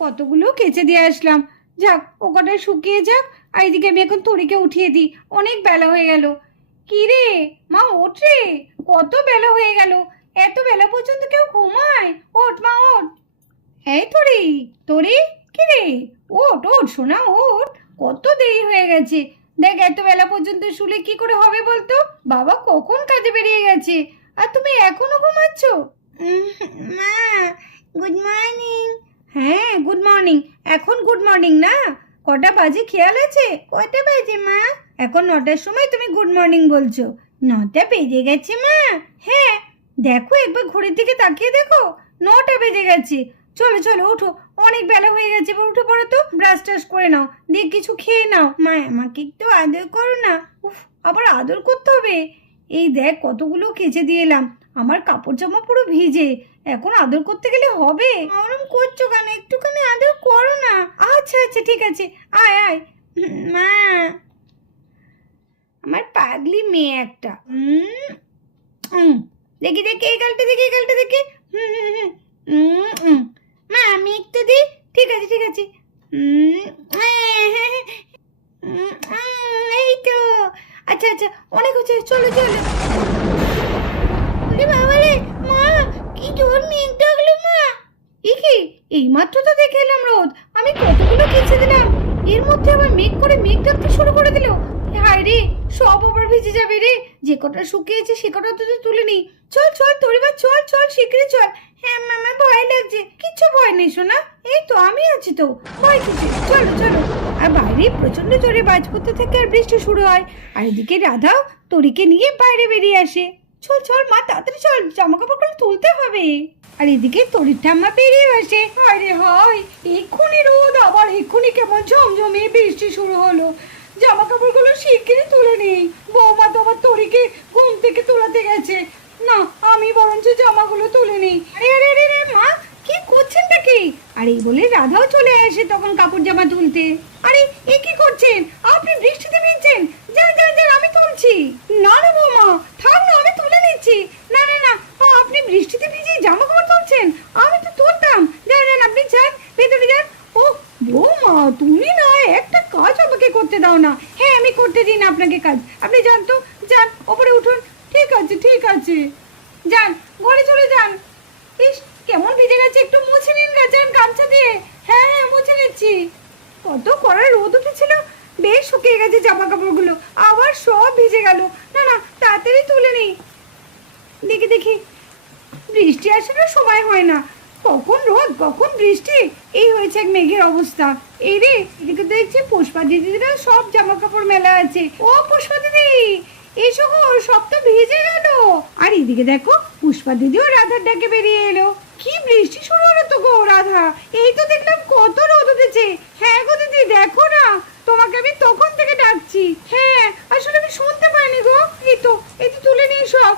কতগুলো কেচে দিয়ে আসলাম। যাক, ও কটা শুকিয়ে যাক। আর এদিকে আমি এখন তরিকে উঠিয়ে দিই, অনেক বেলা হয়ে গেল। কি রে মা, ওঠ রে, কত বেলা হয়ে গেল। এত বেলা পর্যন্ত কেউ ঘুমায়? ওঠ মা, ওঠ। এই তরি, তরি, কি রে? ওঠ ওঠ সোনা, ওঠ। কত দেরি হয়ে গেছে। দেখ, এত বেলা পর্যন্ত শুলে কি করে হবে বলতো? বাবা কখন কাজে বেরিয়ে গেছে, আর তুমি এখনো ঘুমাচ্ছ? মা, গুড মর্নিং। হ্যাঁ, গুড মর্নিং। এখন গুড মর্নিং না? কটা বাজে খেয়াল আছে? কটা বাজে মা? এখন 9টার সময় তুমি গুড মর্নিং বলছো? 9টা বেজে গেছে মা। হ্যাঁ, দেখো একবার ঘড়ির দিকে তাকিয়ে দেখো, 9টা বেজে গেছে। চলো চলো ওঠো, অনেক বেলা হয়ে গেছে। উঠে পড়ো তো, ব্রাশ টাশ করে নাও, দিয়ে কিছু খেয়ে নাও। মা, আমাকে একটু আদর করো না। উফ, আবার আদর করতে হবে? এই দেখ কতগুলো কেচে দিয়ে এলাম, আমার কাপড় জামা পুরো ভিজে। এখন আদর করতে গেলে হবে? ওরম করছো কেন? একটুখানি আদর করো না। আচ্ছা আচ্ছা ঠিক আছে, আয় আয়। মা, আমার পাগলি মেয়ে একটা। দেখি দেখি এই গালটা দেখি, এই গালটা দেখি। মা, আমি একটু দিই। ঠিক আছে ঠিক আছে। এই তো। আচ্ছা আচ্ছা, অনেক হচ্ছে, চলো চলো। ওরে বাবা রে মা, কি জোর মেঘ ডাকলো মা। এ কি, এই মাত্র তো দেখে এলাম রোদ, আমি কতগুলো কেচে দিলাম, এর মধ্যে আবার মেঘ করে মেঘ ডাকতে শুরু করে দিল। হায় রে, সব আবার ভিজে যাবে রে। যে কটা শুকিয়েছে সে কটা তো তুলে নিই। চল চল তরিবা, চল চল শিগগিরই চল। হ্যাঁ মামা, ভয় লাগছে। কিচ্ছু ভয় নেই সোনা, এই তো আমি আছি তো, ভয় কিছু। চলো চলো। আর বাইরে প্রচন্ড জোরে বাজ পড়তে থাকে আর বৃষ্টি শুরু হয়। আর এদিকে রাধাও তরিকে নিয়ে বাইরে বেরিয়ে আসে। চল চল মা, তাড়াতাড়ি চল, জামা কাপড়গুলো তুলতে হবে। আর এদিকে তরির ঠাম্মা বেরিয়ে আসে। হায় রে হায়, এক্ষুনি রোদ, আবার এক্ষুনি কেমন ঝমঝমে বৃষ্টি শুরু হলো। জামা কাপড়গুলো শিগগিরই তুলে নেই। বৌমা তো আবার তরিকে ঘুম থেকে তোলাতে গেছে। না, আমি বরঞ্চ জামাগুলো তুলে নেই। আরে আরে আরে আরে মা, কি করছেনটা কি? আর এই বলে রাধাও চলে আসে তখন কাপড় জামা তুলতে। আরে এ কি করছেন আপনি? বৃষ্টিতে ভিজছেন। যান যান যান, আমি তুলছি। না না বৌমা, থাক না, আমি তুলে নিচ্ছি। না না না, আপনি বৃষ্টিতে ভিজে জামা কাপড় তুলছেন? আমি তো তুলতাম। যান যান, আপনি যান, ভেতরে যান। ও বৌমা, তুমি না একটা কাজ আমাকে করতে দাও না। হ্যাঁ, আমি করতে দিই না আপনাকে কাজ। আপনি যান তো, যান ওপরে উঠুন। ঠিক আছে ঠিক আছে, যান ঘরে চলে যান। ইস, কেমন ভিজে গেছে, একটু মুছে নিন যান গামছা দিয়ে। হ্যাঁ হ্যাঁ, মুছে নিচ্ছি। কত কড়া রোদ উঠেছিল, বেশ শুকিয়ে গেছে জামা কাপড়গুলো, আবার সব ভিজে গেল। না না, তাড়াতাড়ি তুলে নিই। দেখি দেখি, বৃষ্টি আসার সময় হয় না, কখন রোদ কখন বৃষ্টি, এই হয়েছে এক মেঘের অবস্থা। এই রে, এদিকে দেখছি পুষ্পা দিদিরা সব জামা কাপড় মেলা আছে। ও পুষ্পা দিদি, এসো গো, সব তো ভিজে গেল। আর এদিকে দেখো, পুষ্পা দিদিও রাধার ডাকে বেরিয়ে এলো। কি বৃষ্টি শুরু হলো তো গো রাধা, এই তো দেখলাম কত রোদ উঠেছে। হ্যাঁ গো দিদি, দেখো না, তোমাকে আমি তখন থেকে ডাকছি। হ্যাঁ, আসলে আমি শুনতে পাইনি গো। এই তো তুলে নিয়ে সব।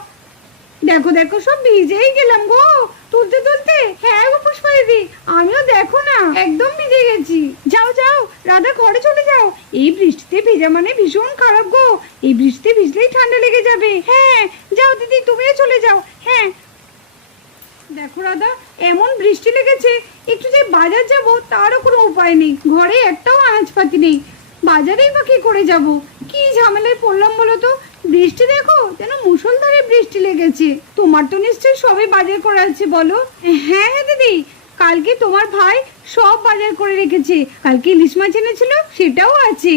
দেখো দেখো, সব ভিজেই গেলাম গো তুলতে তুলতে। হ্যাঁ গো পুষ্পা দিদি, আমিও দেখো না একদম ভিজে গেছি। যাও যাও রাধা, ঘরে চলে যাও। এই বৃষ্টিতে ভেজা মানে ভীষণ খারাপ গো, এই বৃষ্টিতে ভিজলেই ঠান্ডা লেগে যাবে। হ্যাঁ যাও দিদি, তুমিও চলে যাও। হ্যাঁ দেখো রাধা, এমন বৃষ্টি লেগেছে, একটু যে বাজার যাব তারও কোনো উপায় নেই। ঘরে একটাও আনাজপাতি নেই, বাজারেই বা কি করে যাব? কি ঝামেলায় পড়লাম বলো তো। বৃষ্টি দেখো, যেন মুষলধারে বৃষ্টি লেগেছে। তোমার তো নিশ্চয়ই সবই বাজার করা আছে বলো। হ্যাঁ হ্যাঁ দিদি, কালকে তোমার ভাই সব বাজার করে রেখেছে। কালকে ইলিশ মাছ এনেছিল, সেটাও আছে।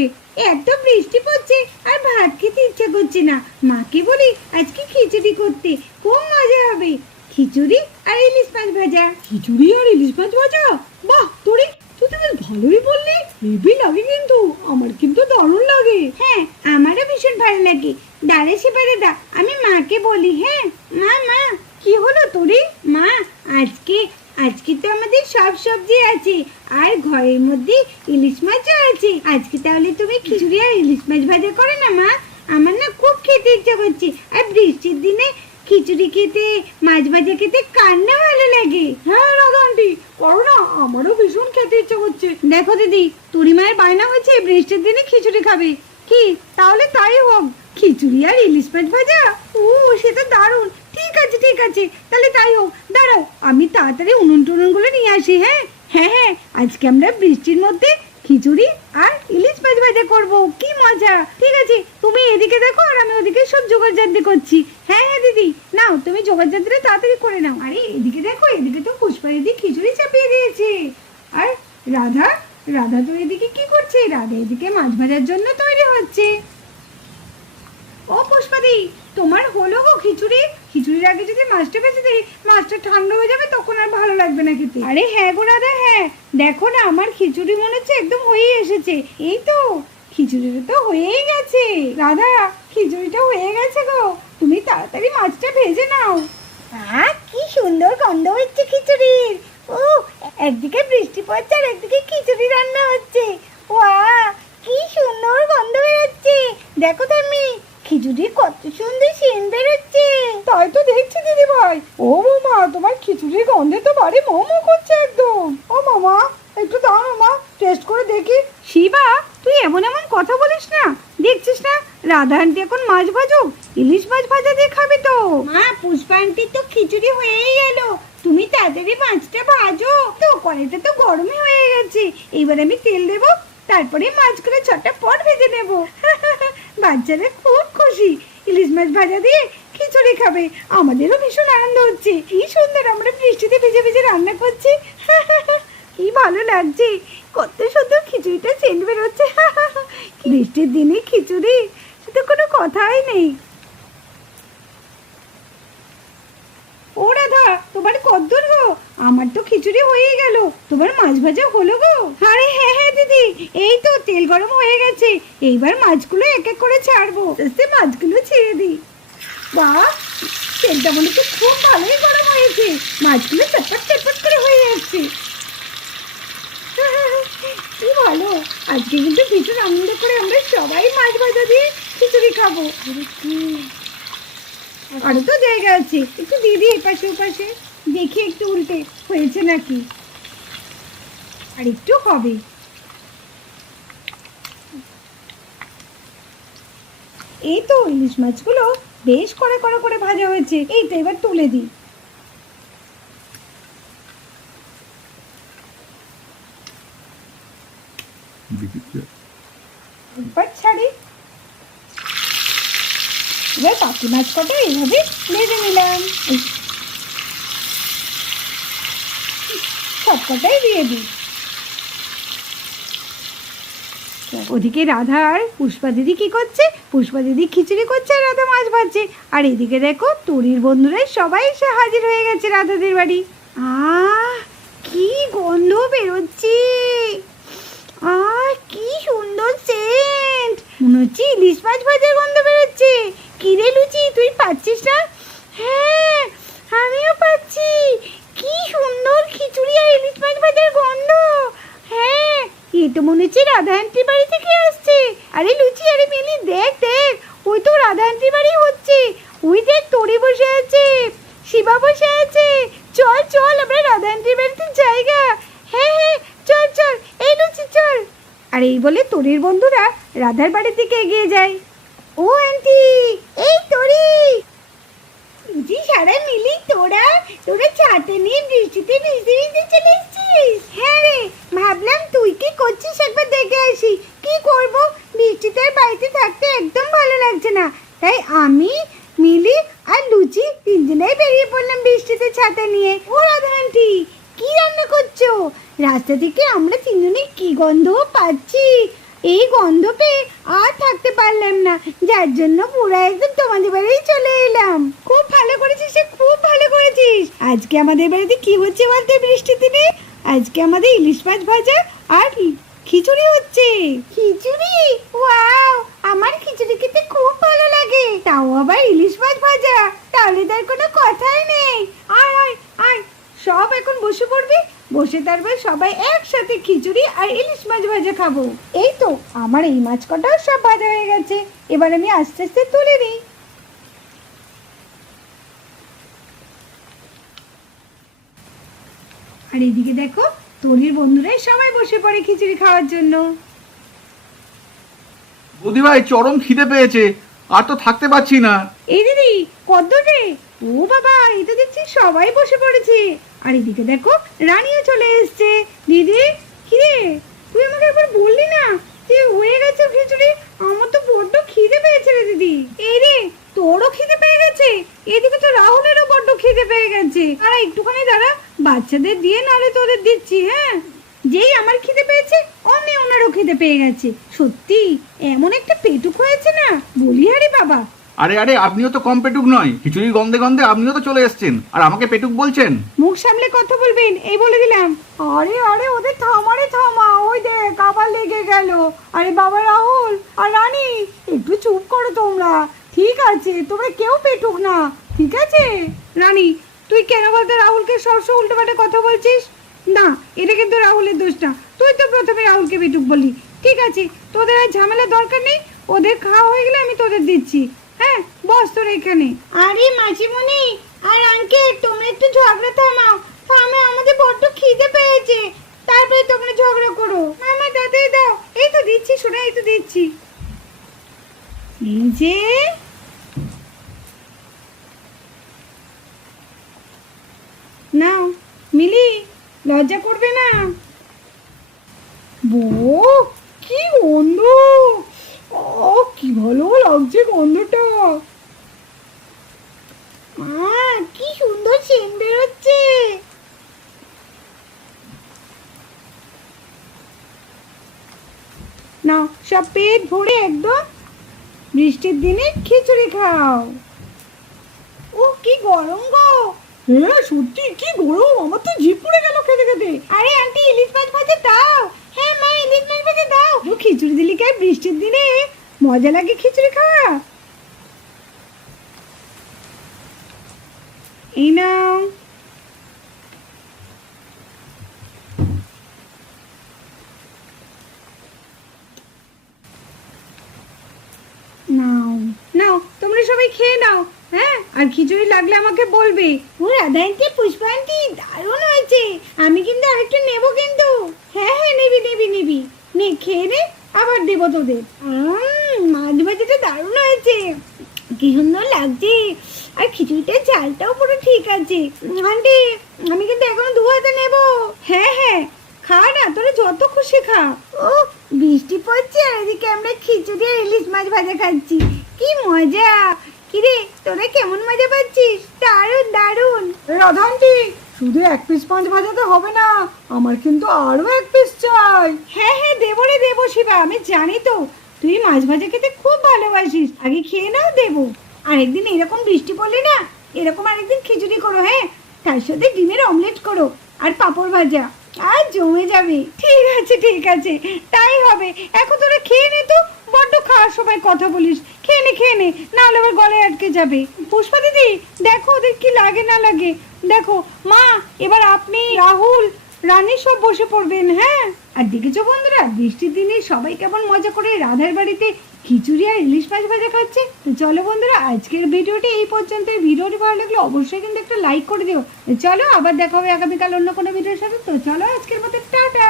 এত বৃষ্টি পড়ছে আর ভাত খেতে ইচ্ছা করছে না। মাকে বলি আজকে খিচুড়ি করতে, খুব মজা হবে। খিচুড়ি আর ইলিশ মাছ ভাজা। খিচুড়ি আর ইলিশ মাছ ভাজা, বাহ তোরে, তুই তো বেশ ভালোই বললি। হেভি লাগে কিন্তু, আমার কিন্তু দারুণ লাগে। হ্যাঁ, আমারও ভীষণ ভালো লাগে। দাঁড়া সেবারে দা, আমি মাকে বলি। হ্যাঁ মা, মা কি হলো তোরে? মা, আজকে আজকে তো আমাদের সব সবজি আছে, আর ঘরের মধ্যে ইলিশ মাছও আছে। আজকে তাহলে তুমি খিচুড়ি আর ইলিশ মাছ ভাজা করো না মা, আমার না খুব খেতে ইচ্ছা করছে। আর বৃষ্টির দিনে খিচুড়ি খেতে, মাছ ভাজা খেতে কার না ভালো লাগে? হ্যাঁ রাধা আন্টি, করো না, আমারও ভীষণ খেতে ইচ্ছা করছে। দেখো দিদি, তুরি মায়ের বায়না হচ্ছে বৃষ্টির দিনে খিচুড়ি খাবে। কি, তাহলে তাই হোক, খিচুড়ি আর ইলিশ মাছ ভাজা। ও সে তো দারুণ। ঠিক আছে ঠিক আছে, তাহলে তাই হোক। দাঁড়াও, আমি তাড়াতাড়ি উনুন টুনুন গুলো নিয়ে আসি। হ্যাঁ হ্যাঁ হ্যাঁ, আজকে আমরা বৃষ্টির মধ্যে খিচুড়ি আর ইলিশ মাছ ভাজা করবো, কি মজা। ঠিক আছে, তুমি এদিকে দেখো আর আমি ওদিকে সব জোগাড় জান্তি করছি। হ্যাঁ হ্যাঁ দিদি, নাও তুমি জোগাড় জান্তিটা তাড়াতাড়ি করে নাও। আরে এদিকে দেখো, এদিকে তো পুষ্পা দিদি খিচুড়ি চাপিয়ে দিয়েছে। আর রাধা, রাধা তো এদিকে কি করছে? রাধা এদিকে মাছ ভাজার জন্য তৈরি হচ্ছে। ও পুষ্পাদি, তোমার হলো গো খিচুড়ি? খিচুড়ির আগে যদি মাছটা ভেজে দিই, মাছটা ঠান্ডা হয়ে যাবে, তখন আর ভালো লাগবে না খেতে। আরে হ্যাঁ গো রাধা, হ্যাঁ দেখো না, আমার খিচুড়ি মনে হচ্ছে একদম হয়েই এসেছে। এই তো খিচুড়িটা তো হয়েই গেছে। রাধা, খিচুড়িটা হয়ে গেছে গো, তুমি তাড়াতাড়ি মাছটা ভেজে নাও। কি সুন্দর গন্ধ হচ্ছে খিচুড়ির। ও, একদিকে বৃষ্টি পড়ছে আর একদিকে খিচুড়ি রান্না হচ্ছে। ওয়াও, কি সুন্দর গন্ধ বেরোচ্ছে। দেখো তুমি, খিচুড়ি কত সুন্দর সেন্ট বেরোচ্ছে। তাই তো দেখছি দিদি ভাই। ও মামা, তোমার খিচুড়ির গন্ধে তো বাড়ি মোমো করছে একদম। ও মামা, একটু দাও মামা, টেস্ট করে দেখি। শিবা, তুই এমন এমন কথা বলিস না, দেখছিস না রাধা আন্টি এখন মাছ ভাজো, ইলিশ মাছ ভাজা দিয়ে খাবি তো। মা, পুষ্পা আন্টির তো খিচুড়ি হয়েই গেল, তুমি তাড়াতাড়ি মাছটা ভাজো তো। কড়াইটা তো গরমই হয়ে গেছে, এবার আমি তেল দেবো, তারপরে মাছগুলো ছটপট ভেজে নেব। বাচ্চারা খুব খুশি, ইলিশ মাছ ভাজা দিয়ে খিচুড়ি খাবে। আমাদেরও ভীষণ আনন্দ হচ্ছে। কি সুন্দর আমরা বৃষ্টিতে ভিজে ভিজে রান্না করছি। কি ভালো লাগছে, কত সুন্দর খিচুড়িটা সেন্ট বেরোচ্ছে। বৃষ্টির দিনে খিচুড়ি, তো কোনো কথাই নেই। ও রাধা, তোমার কদ্দূর গো? আমার তো খিচুড়ি হয়ে গেল, তোমার মাছ ভাজা হলো গো? আরে হ্যাঁ হ্যাঁ দিদি, এই তো তেল গরম হয়ে গেছে, এইবার মাছগুলো এক এক করে ছাড়বো। আস্তে মাছগুলো ছেড়ে দিই। বাহ, তেলটা মনে হচ্ছে খুব ভালোই গরম হয়েছে, মাছগুলো চটপট চটপট করে হয়ে যাচ্ছে। কি ভালো, আজকে কিন্তু ভীষণ আনন্দ করে আমরা সবাই মাছ ভাজা দিয়ে খিচুড়ি খাবো। আরো তো জায়গা আছে, একটু দিয়ে দিই এপাশে ওপাশে, দেখি একটু উল্টে হয়েছে নাকি। আর একটু হবে। এই তো ইলিশ মাছগুলো বেশ করে করে করে ভাজা হয়েছে, এই তো এবার তুলে দিই। এবার ছাড়ি। এবার বাকি মাছ কটা এইভাবে ভেজে নিলাম, সব কটাই দিয়ে দিই। ওদিকে রাধা আর পুষ্পা দিদি কি করছে? পুষ্পা দিদি খিচুড়ি করছে আর রাধা মাছ ভাজছে। আর এদিকে দেখো, তরির বন্ধুরা সবাই এসে হাজির হয়ে গেছে রাধাদের বাড়ি। কি গন্ধ বেরোচ্ছে, কি সুন্দর সেন্ট, মনে হচ্ছে ইলিশ মাছ ভাজার গন্ধ বেরোচ্ছে। কি রে লুচি, তুই পাচ্ছিস না? হ্যাঁ, আমিও পাচ্ছি। কি সুন্দর খিচুড়ি আর ইলিশ মাছ ভাজার গন্ধ। হ্যাঁ, এ তো মনে হচ্ছে রাধা আন্টির বাড়ি থেকে আসছে। আরে লুচি, আরে মিলি, দেখ দেখ, ওই তো রাধা আন্টির বাড়ি হচ্ছে। ওই দেখ, তরি বসে আছে, শিবা বসে আছে। চল চল, আমরা রাধা আন্টির বাড়িতে জায়গা। হ্যাঁ হ্যাঁ, চল চল, এই লুচি চল। আর এই বলে তরির বন্ধুরা রাধার বাড়ির দিকে এগিয়ে যায়। ও আন্টি, এই তরি, লুচি, সারা মিলি, তোরা তোরা ছাতা নিয়ে বৃষ্টিতে ভিজতে ভিজতে চলে এসেছিস? হ্যাঁ রে, ভাবলাম তুই কি করছিস একবার দেখে আসি। কি করব, বৃষ্টিতে আর বাড়িতে থাকতে একদম ভালো লাগছে না, তাই আমি, মিলি আর লুচি তিনজনেই বেরিয়ে পড়লাম বৃষ্টিতে ছাতা নিয়ে। ও রাধা আন্টি, কি রান্না করছো? রাস্তা থেকে আমরা তিনজনে কি গন্ধ পাচ্ছি, এই গন্ধ পেয়ে আর থাকতে পারলাম না, যার জন্য পুরো একদম তোমাদের বাড়িই চলে এলাম। খুব ভালো করেছিস, খুব ভালো করেছিস। আজকে আমাদের বাড়িতে কি হচ্ছে বলতে বৃষ্টির দিনে? আজকে আমাদের ইলিশ মাছ ভাজা আর খিচুড়ি হচ্ছে। খিচুড়ি? ওয়াও, আমার খিচুড়ি খেতে খুব ভালো লাগে, তাও আবার ইলিশ মাছ ভাজা, তাহলে তার কোনো কথাই নেই। আয় আয় আয়, সব এখন বসে পড়বি, বসে তারপর সবাই একসাথে খিচুড়ি আর ইলিশ মাছ ভাজা খাবো। এই তো আমার এই মাছ কটাও সব ভাজা হয়ে গেছে, এবার আমি আস্তে আস্তে তুলে নিই। আর এদিকে দেখো, তরির বন্ধুরাই সবাই বসে পড়ে খিচুড়ি খাওয়ার জন্য। বৌদি ভাই, চরম খিদে পেয়েছে, আর তো থাকতে পারছি না। এই দিদি, কত রে? ও বাবা, এই তো দেখছি সবাই বসে পড়েছে। আর এদিকে দেখো রানীও চলে এসছে। দিদি, কি রে, তুই আমাকে একবার বললি না যে হয়ে গেছে খিচুড়ি? আমার তো বড্ড খিদে পেয়েছে রে দিদি। এই রে, তোরও খিদে পেয়ে গেছে? এদিকে তো রাহুলেরও বড্ড খিদে পেয়ে গেছে। আর একটুখানি দাঁড়া, বাচ্চাদের দিয়ে নালে তোদের দিচ্ছি। হ্যাঁ, যেই আমার খিদে পেয়েছে অমনি ওনারও খিদে পেয়ে গেছে। সত্যি এমন একটা পেটুক হয়েছে না, বলি আরে বাবা। আরে আরে, আপনিও তো কম পেটুক নয়, খিচুড়ির গন্ধে গন্ধে আপনিও তো চলে এসেছেন আর আমাকে পেটুক বলছেন। মুখ সামলে কথা বলবেন, এই বলে দিলাম। আরে আরে, ওদের থামারে থামা, ওই দেখ আবার লেগে গেল। আরে বাবা রাহুল আর রানী, একটু চুপ করো তোমরা। ঠিক আছে, তোমরা কেউ পেটুক না, ঠিক আছে? রানী, তুই কেন বলতো রাহুলকে সবসময় উল্টোপাল্টা কথা বলছিস? না, এটা কিন্তু রাহুলের দোষ না, তুই তো প্রথমে রাহুলকে পেটুক বললি। ঠিক আছে, তোদের আর ঝামেলার দরকার নেই, ওদের খাওয়া হয়ে গেলে আমি তোদের দিচ্ছি। হ্যাঁ, বস তোর এখানে। আরে মাসিমণি আর আঙ্কেল, তোমরা একটু ঝগড়া থামাও। আমাদের বড্ড খিদে পেয়েছে, তারপরে তোমরা ঝগড়া করো। মামা তাড়াতাড়ি দাও। এই তো দিচ্ছি শোনা, এই তো দিচ্ছি। এই যে নাও, মিলি, লজ্জা করবে না। বউ, কি গন্ধ! ও, কি ভালো লাগছে গন্ধটা। কি সুন্দর সেন্ট বেরোচ্ছে। না, সব পেট ভরে একদম বৃষ্টির দিনে খিচুড়ি খাও। ও কি গরম গো! হ্যাঁ সত্যি কি গরম, আমার তো জিভ পুড়ে গেল খেতে খেতে। আরে আন্টি, ইলিশ মাছ ভাজা দাও। হ্যাঁ মা, ইলিশ মাছ ভাজা দাও। খিচুড়ি দিলি কে বৃষ্টির দিনে? মজা লাগে খিচুড়ি খাওয়া। এই নাও। নাও নাও, তোমরা সবাই খেয়ে নাও। হ্যাঁ, আর খিচুড়ি লাগলে আমাকে বলবে। ও রাধা আন্টি, পুষ্পা আন্টি, দারুণ হয়েছে। আমি কিন্তু আরেকটু নেবো কিন্তু। হ্যাঁ হ্যাঁ, নিবি নিবি নিবি। নে খেয়ে নে, আবার দেবো তোদের। মাছ ভাজাটা দারুণ হয়েছে, কি সুন্দর লাগছে। আর খিচুড়িটার ঝালটাও পুরো ঠিক আছে। আন্টি, আমি কিন্তু এখনো 2 হাতে নেবো। হ্যাঁ হ্যাঁ, খা না, তোরা যত খুশি খা। ও, বৃষ্টি পড়ছে আর এদিকে আমরা খিচুড়ি আর ইলিশ মাছ ভাজা খাচ্ছি, কি মজা। কিরে, তোরা কেমন মজা পাচ্ছিস? দারুণ দারুণ। রাধা আন্টি, শুধু 1 পিস মাছ ভাজাতে হবে না, আমার কিন্তু আরো 1 পিস চাই। হ্যাঁ হ্যাঁ, দেবো রে দেবো শিবা, আমি জানি তো তুই মাছ ভাজা খেতে খুব ভালোবাসিস। আগে খেয়ে নাও, দেবো। আরেকদিন এরকম বৃষ্টি পড়লে না, এরকম আরেকদিন খিচুড়ি করো। হ্যাঁ, তার সাথে ডিমের অমলেট করো আর পাঁপড় ভাজা, আর জমে যাবে। ঠিক আছে ঠিক আছে, তাই হবে। এখন তোরা খেয়ে নে তো, বড্ড খাওয়ার সময় কথা বলিস। খেয়ে নে খেয়ে নে, না হলে আবার গলায় আটকে যাবে। পুষ্পা দিদি, দেখো ওদের কি লাগে না লাগে। দেখো মা, এবার আপনি, রাহুল, রানী সব বসে পড়বেন। হ্যাঁ, আর দেখেছো বন্ধুরা, বৃষ্টির দিনে সবাই কেমন মজা করে রাধার বাড়িতে খিচুড়ি আর ইলিশ মাছ ভাজা খাচ্ছে। তো চলো বন্ধুরা, আজকের ভিডিওটি এই পর্যন্ত। ভিডিওটি ভালো লাগলে অবশ্যই কিন্তু একটা লাইক করে দিও। চলো, আবার দেখা হবে আগামীকাল অন্য কোনো ভিডিওর সাথে। তো চলো, আজকের মতো টাটা।